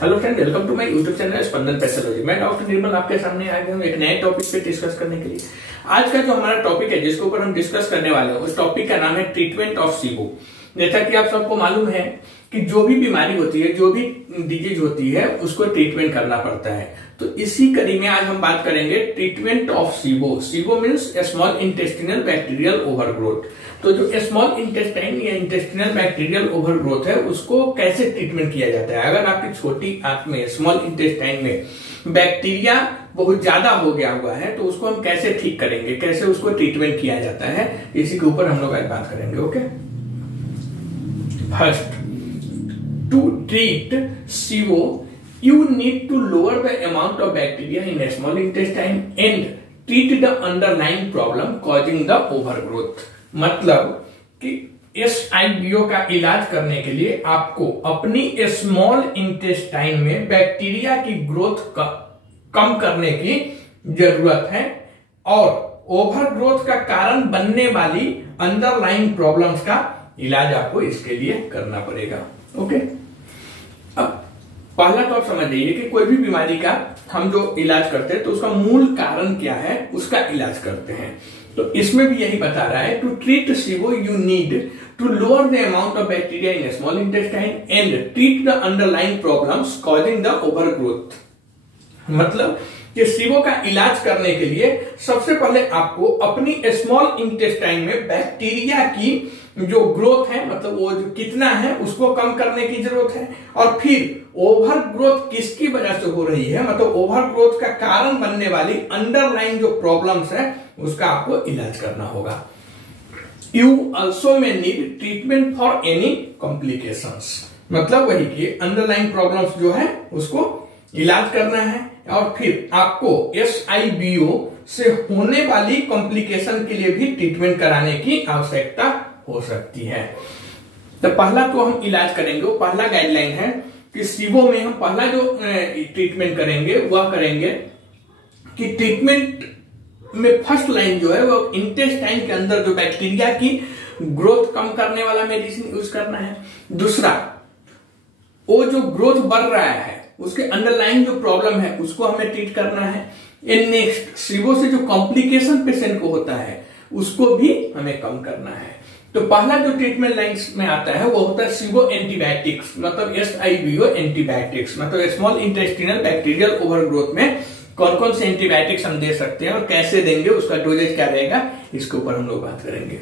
Hello friend, welcome to my YouTube channel Spandan pathology. मैं doctor Nirmal आपके सामने आ गया हूँ एक नए टॉपिक पे डिस्कस करने के लिए। आज का जो हमारा टॉपिक है जिसके ऊपर हम डिस्कस करने वाले हैं उस टॉपिक का नाम है ट्रीटमेंट ऑफ सीबो। जैसा कि आप सबको मालूम है कि जो भी बीमारी होती है, जो भी डिजीज होती है, उसको ट्रीटमेंट करना पड़ता है। तो इसी कड़ी में आज हम बात करेंगे treatment of SIBO. SIBO means small intestinal bacterial overgrowth. तो जो स्मॉल इंटेस्टाइन या इंटेस्टिनल बैक्टीरियल ओवरग्रोथ है उसको कैसे ट्रीटमेंट किया जाता है। अगर आपकी छोटी आंत में, स्मॉल इंटेस्टाइन में बैक्टीरिया बहुत ज्यादा हो गया हुआ है तो उसको हम कैसे ठीक करेंगे, कैसे उसको ट्रीटमेंट किया जाता है, इसी के ऊपर हम लोग आज बात करेंगे। Okay, first, to treat SIBO, you need to lower the amount of bacteria in a small intestine and treat the underlying problem causing the overgrowth। मतलब कि SIBO का इलाज करने के लिए आपको अपनी स्मॉल इंटेस्टाइन में बैक्टीरिया की ग्रोथ कम करने की जरूरत है और ओवरग्रोथ का कारण बनने वाली अंडरलाइंग प्रॉब्लम्स का इलाज आपको इसके लिए करना पड़ेगा। ओके, अब पहला तो आप समझ जाइए कि कोई भी बीमारी का हम जो इलाज करते हैं तो उसका मूल कारण क्या है, उसका इलाज करते हैं। तो इसमें भी यही बता रहा है, to treat SIBO you need to lower the amount of bacteria in small intestine and treat the underlying problems causing the overgrowth. मतलब कि सीबो का इलाज करने के लिए सबसे पहले आपको अपनी स्मॉल इंटेस्टाइन में बैक्टीरिया की जो ग्रोथ है, मतलब वो जो कितना है, उसको कम करने की जरूरत है। और फिर ओवर ग्रोथ किसकी वजह से हो रही है, मतलब ओवर ग्रोथ का कारण बनने वाली अंडरलाइन जो प्रॉब्लम्स है उसका आपको इलाज करना होगा। यू ऑल्सो में need treatment for any complications. मतलब वही कि अंडरलाइन प्रॉब्लम्स जो है उसको इलाज करना है और फिर आपको SIBO से होने वाली कॉम्प्लिकेशन के लिए भी ट्रीटमेंट कराने की आवश्यकता हो सकती है। तो पहला तो हम इलाज करेंगे, वो पहला गाइडलाइन है कि सीबो में हम पहला जो ट्रीटमेंट करेंगे वह करेंगे कि ट्रीटमेंट में फर्स्ट लाइन जो है वो इंटेस्टाइन के अंदर जो बैक्टीरिया की ग्रोथ कम करने वाला मेडिसिन यूज करना है। दूसरा, वो जो ग्रोथ बढ़ रहा है उसके अंडरलाइन जो प्रॉब्लम है उसको हमें ट्रीट करना है। एंड नेक्स्ट, सीबो से जो कॉम्प्लिकेशन पेशेंट को होता है उसको भी हमें कम करना है। तो पहला जो ट्रीटमेंट लाइन में आता है वो होता है सीबो एंटीबायोटिक्स, मतलब SIBO एंटीबायोटिक्स। मतलब स्मॉल इंटेस्टिनल बैक्टीरियल ओवरग्रोथ में कौन कौन से एंटीबायोटिक्स हम दे सकते हैं और कैसे देंगे, उसका डोजेज क्या रहेगा, इसके ऊपर हम लोग बात करेंगे।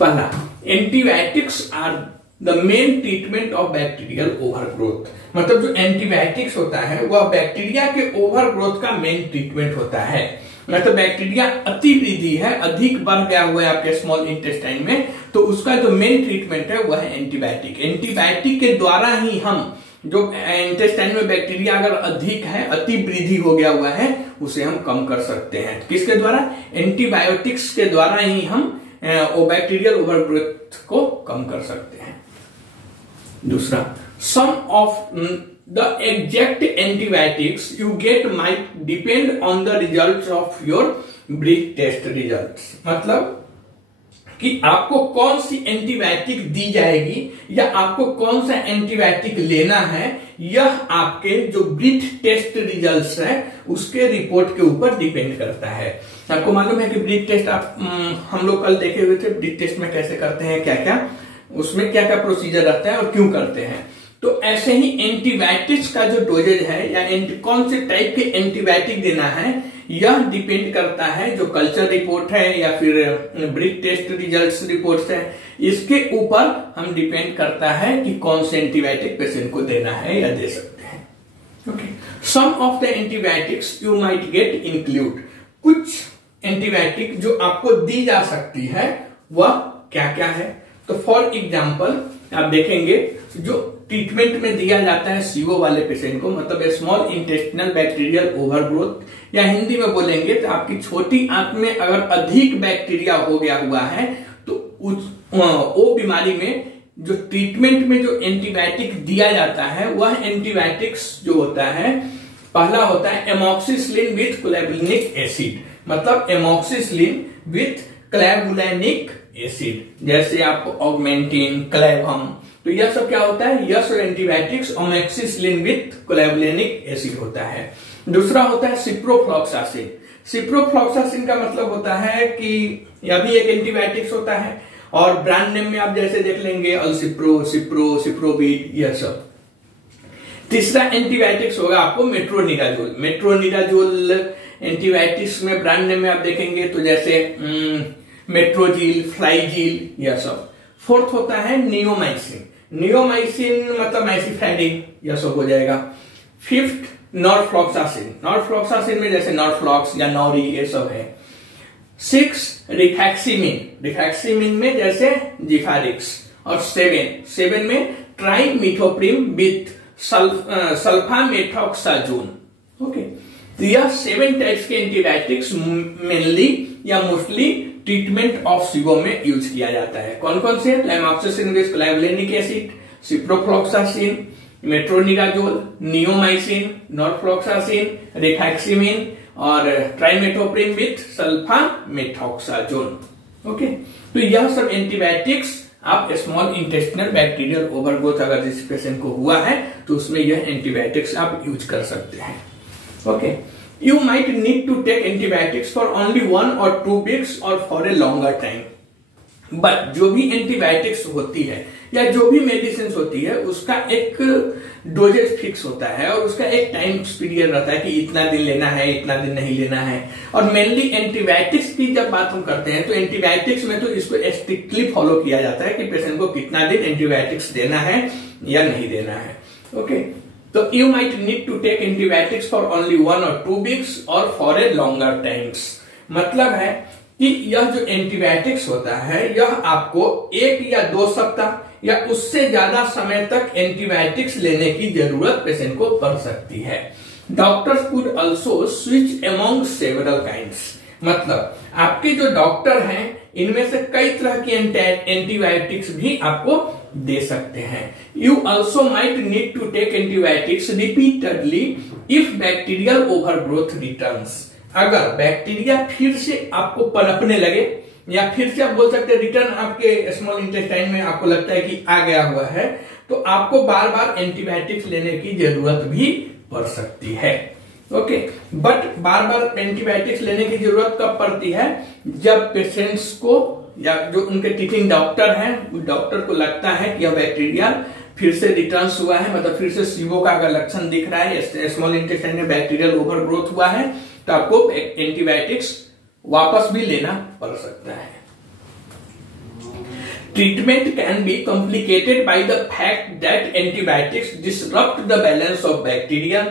पहला, antibiotics are the main treatment of bacterial overgrowth. मतलब जो एंटीबायोटिक्स होता है वह बैक्टीरिया के ओवरग्रोथ का मेन ट्रीटमेंट होता है। मतलब बैक्टीरिया अति वृद्धि है, अधिक बढ़ गया हुआ है आपके स्मॉल इंटेस्टाइन में, तो उसका जो मेन ट्रीटमेंट है वह है एंटीबायोटिक। एंटीबायोटिक के द्वारा ही हम जो इंटेस्टाइन में बैक्टीरिया अगर अधिक है, अति वृद्धि हो गया हुआ है, उसे हम कम कर सकते हैं। किसके द्वारा? एंटीबायोटिक्स के द्वारा ही हम बैक्टीरियल ओवरग्रोथ को कम कर सकते हैं। दूसरा, some of the exact antibiotics you get might depend on the results of your breath test results. मतलब कि आपको कौन सी एंटीबायोटिक दी जाएगी या आपको कौन सा एंटीबायोटिक लेना है, यह आपके जो ब्रीथ टेस्ट रिजल्ट्स है उसके रिपोर्ट के ऊपर डिपेंड करता है। आपको मालूम है कि ब्रीथ टेस्ट हम लोग कल देखे हुए थे, ब्रीथ टेस्ट में कैसे करते हैं, क्या क्या उसमें क्या क्या प्रोसीजर रहता है और क्यों करते हैं। तो ऐसे ही एंटीबायोटिक्स का जो डोजेज है या कौन से टाइप के एंटीबायोटिक देना है, यह डिपेंड करता है जो कल्चर रिपोर्ट है या फिर ब्रीथ टेस्ट रिजल्ट्स रिपोर्ट्स है, इसके ऊपर हम डिपेंड करता है कि कौन से एंटीबायोटिक पेशेंट को देना है या दे सकते हैं। Okay, some of the antibiotics you might get include. कुछ एंटीबायोटिक जो आपको दी जा सकती है वह क्या क्या है। तो फॉर एग्जाम्पल आप देखेंगे जो ट्रीटमेंट में दिया जाता है सीबो वाले पेशेंट को, मतलब स्मॉल इंटेस्टिनल बैक्टीरियल ओवरग्रोथ, या हिंदी में बोलेंगे तो आपकी छोटी आंत में अगर अधिक बैक्टीरिया हो गया हुआ है तो वो बीमारी में जो ट्रीटमेंट में जो एंटीबायोटिक दिया जाता है वह एंटीबायोटिक्स जो होता है, पहला होता है एमॉक्सिसिलिन विथ क्लैवुलिनिक एसिड। मतलब एमॉक्सिसिलिन विथ क्लैवुलिनिक एसिड, जैसे आपको ऑगमेंटिन, क्लेवम, तो यह सब क्या होता है, यह सब antibiotics amoxicillin with clavulanic acid होता है। दूसरा होता है सिप्रोफ्लॉक्सासिन। सिप्रोफ्लॉक्सासिन का मतलब होता है कि यह भी एक एंटीबायोटिक्स होता है और ब्रांड नेम में आप जैसे देख लेंगे अलसिप्रो, सिप्रो, सिप्रोविड, यह सब। तीसरा एंटीबायोटिक्स होगा आपको मेट्रोनिडाजोल। मेट्रोनिडाजोल एंटीबायोटिक्स में ब्रांड नेम में आप देखेंगे तो जैसे मेट्रोजील, फ्लाइजील, यह सब। फोर्थ होता है नियोमाइसिन। नियोमाइसिन मतलब मैसिफ्लाइडिन, यह सब हो जाएगा। Fifth norfloxacin. नॉरफ्लॉक्सासिन में जैसे नॉरफ्लॉक्स या नॉरी, ये सब है। Six rifaximin. रिफैक्सिमिन में जैसे जिफारिक्स। और सेवन में ट्राइमिथोप्रिम विथ सल्फामेथोक्साजोन। ओके, तो यह 7 टाइप्स के एंटीबायोटिक्स मेनली या मोस्टली ट्रीटमेंट ऑफ सीबो में यूज किया जाता है। कौन कौन से? Amoxicillin with clavulanic acid, ciprofloxacin, metronidazole, neomycin, norfloxacin, rifaximin और ट्राइमेथोप्रिम विथ सल्फामेथोक्साजोन। ओके, तो यह सब एंटीबायोटिक्स आप स्मॉल इंटेस्टिनल बैक्टीरियल ओवरग्रोथ अगर जिस पेशेंट को हुआ है तो उसमें यह एंटीबायोटिक्स आप यूज कर सकते हैं। Okay, you might need to take antibiotics for only 1 or 2 weeks or for a longer time. But जो भी एंटीबायोटिक्स होती है या जो भी मेडिसिन होती है उसका एक डोजेज फिक्स होता है और उसका एक टाइम पीरियड रहता है कि इतना दिन लेना है, इतना दिन नहीं लेना है। और मेनली एंटीबायोटिक्स की जब बात हम करते हैं तो एंटीबायोटिक्स में तो इसको स्ट्रिक्टली फॉलो किया जाता है कि पेशेंट को कितना दिन एंटीबायोटिक्स देना है या नहीं देना है। ओके, तो you might need to take antibiotics for only 1 or 2 weeks or for a longer times। मतलब है कि यह जो एंटीबायोटिक्स होता है यह आपको 1 या 2 सप्ताह या उससे ज्यादा समय तक एंटीबायोटिक्स लेने की जरूरत पेशेंट को पड़ सकती है। Doctors could also switch among several kinds. मतलब आपके जो डॉक्टर हैं इनमें से कई तरह की एंटीबायोटिक्स भी आपको दे सकते हैं। You also might need to take antibiotics repeatedly if bacterial overgrowth returns. अगर बैक्टीरिया फिर से आपको पनपने लगे या फिर से आप बोल सकते हैं रिटर्न आपके स्मॉल इंटेस्टाइन में आपको लगता है कि आ गया हुआ है, तो आपको बार बार एंटीबायोटिक्स लेने की जरूरत भी पड़ सकती है। Okay, but bar bar antibiotics लेने की जरूरत कब पड़ती है? जब पेशेंट्स को या जो उनके ट्रीटिंग डॉक्टर हैं उस डॉक्टर को लगता है कि यह बैक्टीरिया फिर से रिटर्न्स हुआ है, मतलब फिर से सीबो का अगर लक्षण दिख रहा है, स्मॉल इंटेस्टाइन में बैक्टीरियल ओवरग्रोथ हुआ है, तो आपको एंटीबायोटिक्स वापस भी लेना पड़ सकता है। Treatment can be complicated by the fact that antibiotics disrupt the balance of bacteria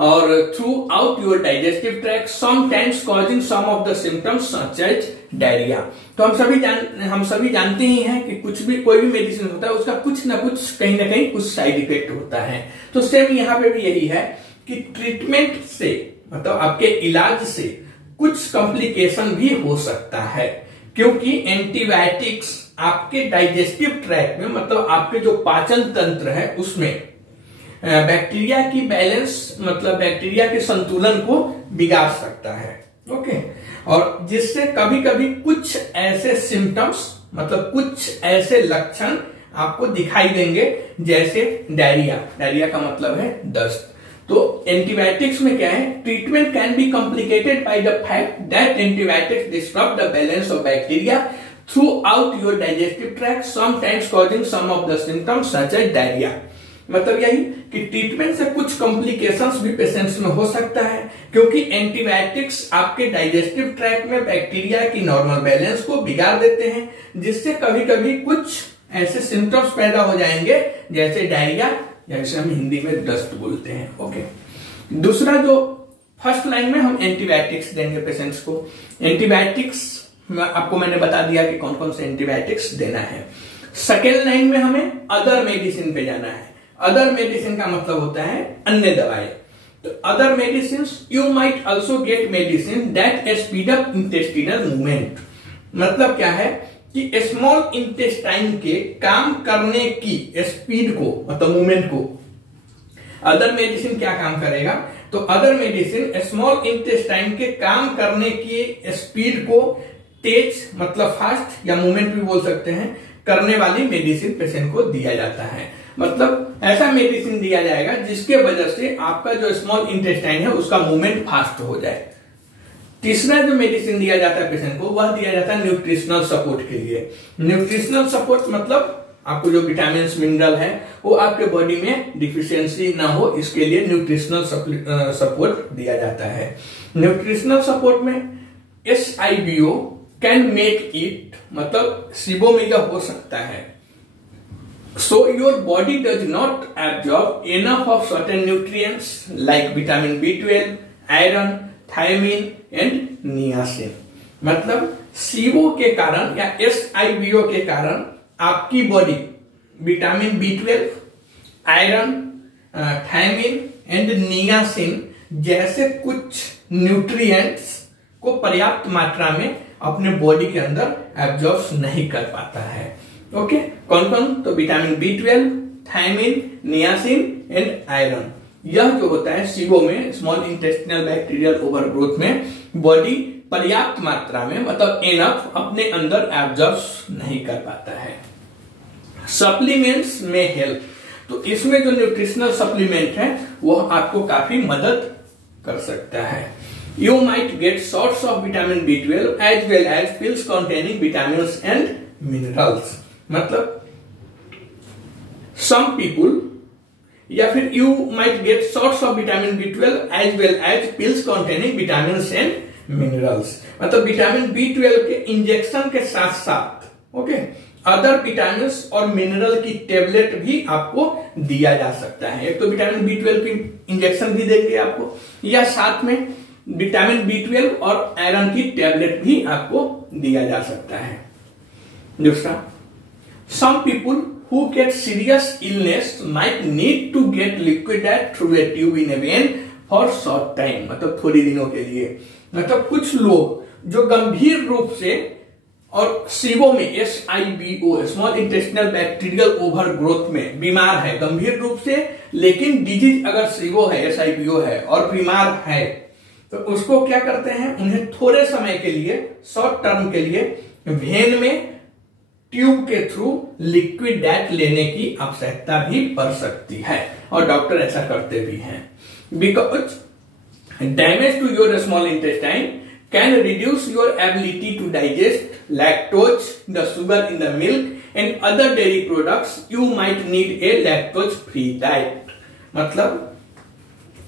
और throughout your digestive tract, sometimes causing some of the symptoms such as diarrhoea. तो हम सभी जानते ही हैं कि कुछ भी कोई भी मेडिसिन होता है उसका कुछ ना कुछ कहीं ना कहीं कुछ साइड इफेक्ट होता है। तो सेम यहाँ पे भी यही है कि ट्रीटमेंट से मतलब आपके इलाज से कुछ कॉम्प्लिकेशन भी हो सकता है, क्योंकि एंटीबायोटिक्स आपके डाइजेस्टिव ट्रैक्ट में मतलब आपके जो पाचन तंत्र है उसमें बैक्टीरिया की बैलेंस मतलब बैक्टीरिया के संतुलन को बिगाड़ सकता है। ओके, और जिससे कभी कभी कुछ ऐसे सिम्टम्स मतलब कुछ ऐसे लक्षण आपको दिखाई देंगे जैसे डायरिया। डायरिया का मतलब है दस्त। तो एंटीबायोटिक्स में क्या है? Treatment can be complicated by the fact that antibiotics disturb the balance of bacteria throughout your digestive tract, sometimes causing some of the symptoms such as diarrhoea. मतलब यही कि ट्रीटमेंट से कुछ कॉम्प्लिकेशंस भी patients में हो सकता है, क्योंकि एंटीबायोटिक्स आपके डाइजेस्टिव ट्रैक्ट में बैक्टीरिया की नॉर्मल बैलेंस को बिगाड़ देते हैं, जिससे कभी कभी कुछ ऐसे सिम्टम्स पैदा हो जाएंगे जैसे डायरिया, जैसे हम हिंदी में दस्त बोलते हैं। ओके, दूसरा जो फर्स्ट लाइन में हम एंटीबायोटिक्स देंगे पेशेंट्स को। एंटीबायोटिक्स आपको मैंने बता दिया कि कौन कौन से एंटीबायोटिक्स देना है। सेकेंड लाइन में हमें अदर मेडिसिन पे जाना है। अदर मेडिसिन का मतलब होता है अन्य दवाएं। तो other medicine you might also get medicine that speed up intestinal movement. मतलब क्या है कि स्मॉल इंटेस्टाइन के काम करने की स्पीड को मतलब मूवमेंट को अदर मेडिसिन क्या काम करेगा? तो अदर मेडिसिन स्मॉल इंटेस्टाइन के काम करने की स्पीड को तेज मतलब फास्ट या मूवमेंट भी बोल सकते हैं, करने वाली मेडिसिन पेशेंट को दिया जाता है। मतलब ऐसा मेडिसिन दिया जाएगा जिसके वजह से आपका जो स्मॉल इंटेस्टाइन है उसका मूवमेंट फास्ट हो जाए। तीसरा जो मेडिसिन दिया जाता है पेशेंट को वह दिया जाता है न्यूट्रिशनल सपोर्ट के लिए। न्यूट्रिशनल सपोर्ट मतलब आपको जो विटामिन मिनरल है वो आपके बॉडी में डिफिशियंसी ना हो, इसके लिए न्यूट्रिशनल सपोर्ट दिया जाता है। न्यूट्रिशनल सपोर्ट में SIBO कैन मेक इट, मतलब SIBO में यह हो सकता है, so your body does not absorb enough of certain nutrients like vitamin B12, iron, thiamine and niacin। मतलब SIBO के कारण या SIBO के कारण आपकी body vitamin B12, iron, thiamine and niacin जैसे कुछ न्यूट्रिएंट्स को पर्याप्त मात्रा में अपने बॉडी के अंदर एब्जॉर्ब नहीं कर पाता है। ओके, कौन कौन? तो vitamin B12, thiamine, niacin and iron. यह जो होता है SIBO में, स्मॉल इंटेस्टिनल बैक्टीरियल ओवरग्रोथ में, बॉडी पर्याप्त मात्रा में मतलब एनफ अपने अंदर एब्जॉर्ब नहीं कर पाता है। सप्लीमेंट्स में हेल्प, तो इसमें जो न्यूट्रिशनल सप्लीमेंट है वह आपको काफी मदद कर सकता है। You might get sorts of vitamin B12 as well as pills containing vitamins and minerals. मतलब सम पीपुल या फिर you might get sorts of vitamin B12 as well as pills containing vitamins and minerals. मतलब vitamin B12 के injection के साथ साथ other vitamin और mineral की टेबलेट भी आपको दिया जा सकता है। एक तो विटामिन B12 की इंजेक्शन भी देंगे आपको, या साथ में विटामिन B12 और आयरन की टेबलेट भी आपको दिया जा सकता है। दूसरा, सम people who get serious illness might need to get liquid diet through a tube in a vein for short time, मतलब थोड़ी दिनों के लिए। मतलब कुछ लोग जो गंभीर रूप से और SIBO में SIBO small intestinal bacterial overgrowth में बीमार है गंभीर रूप से, लेकिन डिजीज अगर SIBO है, SIBO है और बीमार है, तो उसको क्या करते हैं, उन्हें थोड़े समय के लिए, शॉर्ट टर्म के लिए वेन में ट्यूब के थ्रू लिक्विड डाइट लेने की आवश्यकता भी पड़ सकती है, और डॉक्टर ऐसा करते भी हैं। Because damage to your small intestine can reduce your ability to digest lactose, the sugar in the milk and other dairy products, you might need a lactose free diet. मतलब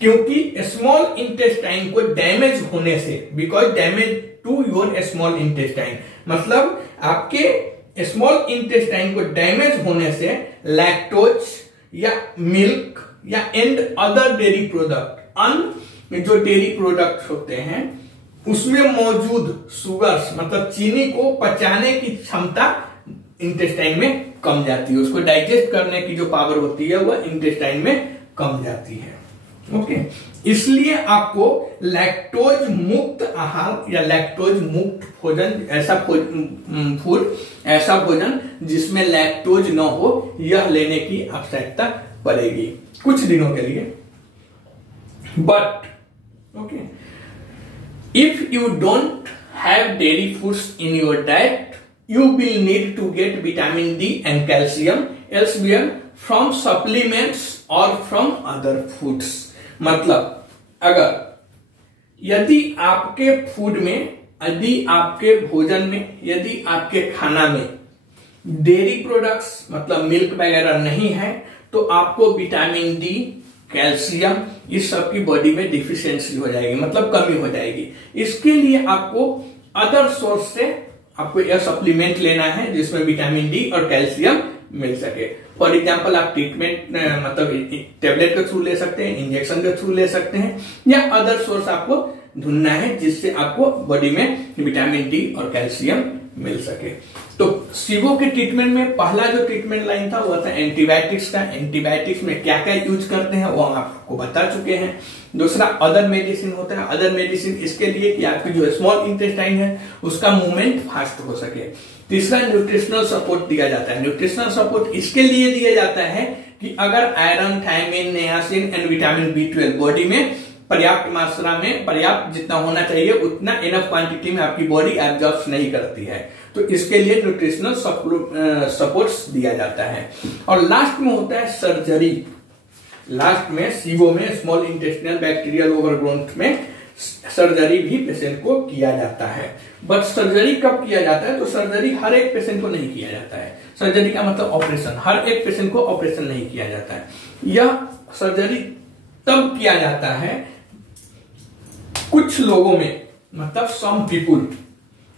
क्योंकि स्मॉल इंटेस्टाइन को damage होने से, because damage to your small intestine, मतलब आपके small intestine को damage होने से लैक्टोज या मिल्क या एंड अदर डेयरी प्रोडक्ट, अन्य जो डेयरी प्रोडक्ट होते हैं उसमें मौजूद शुगर्स मतलब चीनी को पचाने की क्षमता इंटेस्टाइन में कम जाती है, उसको डाइजेस्ट करने की जो पावर होती है वह इंटेस्टाइन में कम जाती है। ओके, इसलिए आपको लैक्टोज मुक्त आहार या लैक्टोज मुक्त भोजन, ऐसा भोजन जिसमें लैक्टोज न हो, यह लेने की आवश्यकता पड़ेगी कुछ दिनों के लिए। But if you don't have dairy foods in your diet, you will need to get vitamin D and calcium elsewhere from supplements or from other foods। मतलब अगर यदि आपके फूड में, यदि आपके भोजन में, यदि आपके खाना में डेयरी प्रोडक्ट्स मतलब मिल्क वगैरह नहीं है, तो आपको विटामिन डी, कैल्शियम, इस सब की बॉडी में डिफिशियंसी हो जाएगी, मतलब कमी हो जाएगी। इसके लिए आपको अदर सोर्स से आपको यह सप्लीमेंट लेना है जिसमें विटामिन डी और कैल्शियम मिल सके। फॉर एग्जांपल आप ट्रीटमेंट मतलब टेबलेट के थ्रू ले सकते हैं, इंजेक्शन के थ्रू ले सकते हैं, या अदर सोर्स आपको ढूंढना है जिससे आपको बॉडी में विटामिन डी और कैल्शियम मिल सके। तो SIBO के ट्रीटमेंट में पहला जो ट्रीटमेंट लाइन था वो था एंटीबायोटिक्स का। एंटीबायोटिक्स में क्या क्या यूज करते हैं वो हम आपको बता चुके हैं। दूसरा अदर मेडिसिन होता है। अदर मेडिसिन इसके लिए कि आपकी जो स्मॉल इंटेस्टाइन है उसका मूवमेंट फास्ट हो सके। तीसरा न्यूट्रिशनल सपोर्ट दिया जाता है। न्यूट्रिशनल सपोर्ट इसके लिए दिया जाता है कि अगर iron, thiamine, niacin and vitamin B12 body में पर्याप्त मात्रा में, पर्याप्त जितना होना चाहिए उतना इनफ क्वांटिटी में आपकी बॉडी एब्जॉर्ब नहीं करती है, तो इसके लिए न्यूट्रिशनल सपोर्ट्स दिया जाता है। और लास्ट में होता है सर्जरी। लास्ट में सीवो में स्मॉल इंटेस्टिनल बैक्टीरियल ओवरग्रोथ में सर्जरी भी पेशेंट को किया जाता है। बट सर्जरी कब किया जाता है? तो सर्जरी हर एक पेशेंट को नहीं किया जाता है। सर्जरी का मतलब ऑपरेशन, हर एक पेशेंट को ऑपरेशन नहीं किया जाता है। यह सर्जरी तब किया जाता है कुछ लोगों में, मतलब some people,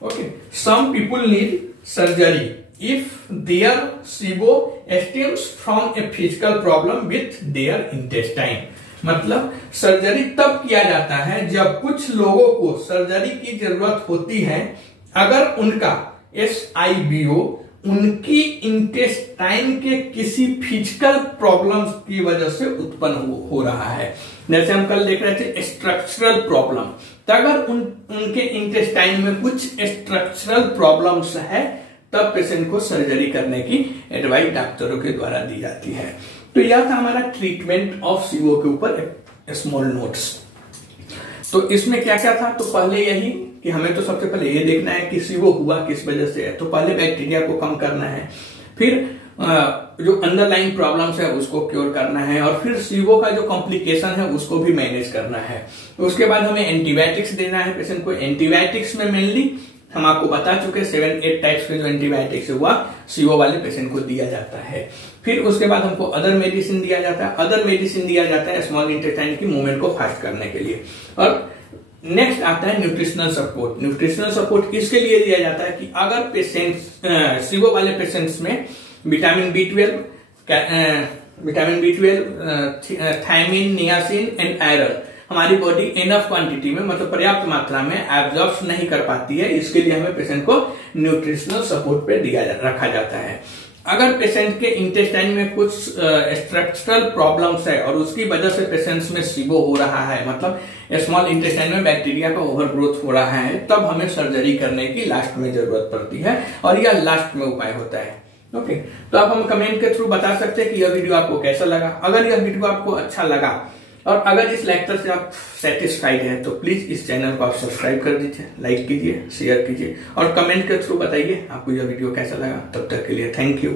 okay, some people need surgery if their SIBO stems from a physical problem with their intestine. मतलब सर्जरी तब किया जाता है जब कुछ लोगों को सर्जरी की जरूरत होती है अगर उनका SIBO उनकी इंटेस्टाइन के किसी फिजिकल प्रॉब्लम्स की वजह से उत्पन्न हो रहा है। जैसे हम कल देख रहे थे स्ट्रक्चरल प्रॉब्लम, तो अगर उनके इंटेस्टाइन में कुछ स्ट्रक्चरल प्रॉब्लम्स है तब पेशेंट को सर्जरी करने की एडवाइस डॉक्टरों के द्वारा दी जाती है। तो यह था हमारा ट्रीटमेंट ऑफ SIBO के ऊपर स्मॉल नोट्स। तो इसमें क्या क्या था? तो पहले यही कि हमें तो सबसे पहले ये देखना है कि SIBO हुआ किस वजह से है, तो पहले बैक्टीरिया को कम करना है, फिर जो अंडरलाइन प्रॉब्लम्स है उसको क्योर करना है, और फिर SIBO का जो कॉम्प्लिकेशन है उसको भी मैनेज करना है। उसके बाद हमें एंटीबायोटिक्स देना है पेशेंट को। एंटीबायोटिक्स में मेनली हम आपको बता चुके 7-8 टाइप्स के जो एंटीबायोटिक्स हुआ SIBO वाले पेशेंट को दिया जाता है। फिर उसके बाद हमको अदर मेडिसिन दिया जाता है। अदर मेडिसिन दिया जाता है स्मॉल इंटेस्टाइन की मूवमेंट को फास्ट करने के लिए। और नेक्स्ट आता है न्यूट्रिशनल सपोर्ट। न्यूट्रिशनल सपोर्ट किसके लिए दिया जाता है कि अगर पेशेंट्स SIBO वाले पेशेंट्स में vitamin B12, thiamine, niacin and iron हमारी बॉडी इनफ क्वांटिटी में, मतलब पर्याप्त मात्रा में एब्जॉर्ब नहीं कर पाती है, इसके लिए हमें पेशेंट को न्यूट्रिशनल सपोर्ट पे रखा जाता है। अगर पेशेंट के इंटेस्टाइन में कुछ स्ट्रक्चरल प्रॉब्लम्स है और उसकी वजह से पेशेंट्स में SIBO हो रहा है, मतलब स्मॉल इंटेस्टाइन में बैक्टीरिया का ओवरग्रोथ हो रहा है, तब हमें सर्जरी करने की लास्ट में जरूरत पड़ती है और यह लास्ट में उपाय होता है। ओके, तो आप हम कमेंट के थ्रू बता सकते हैं कि यह वीडियो आपको कैसा लगा। अगर यह वीडियो आपको अच्छा लगा और अगर इस लेक्चर से आप सेटिस्फाइड हैं तो प्लीज इस चैनल को आप सब्सक्राइब कर दीजिए, लाइक कीजिए, शेयर कीजिए और कमेंट के थ्रू बताइए आपको यह वीडियो कैसा लगा। तब तक के लिए थैंक यू।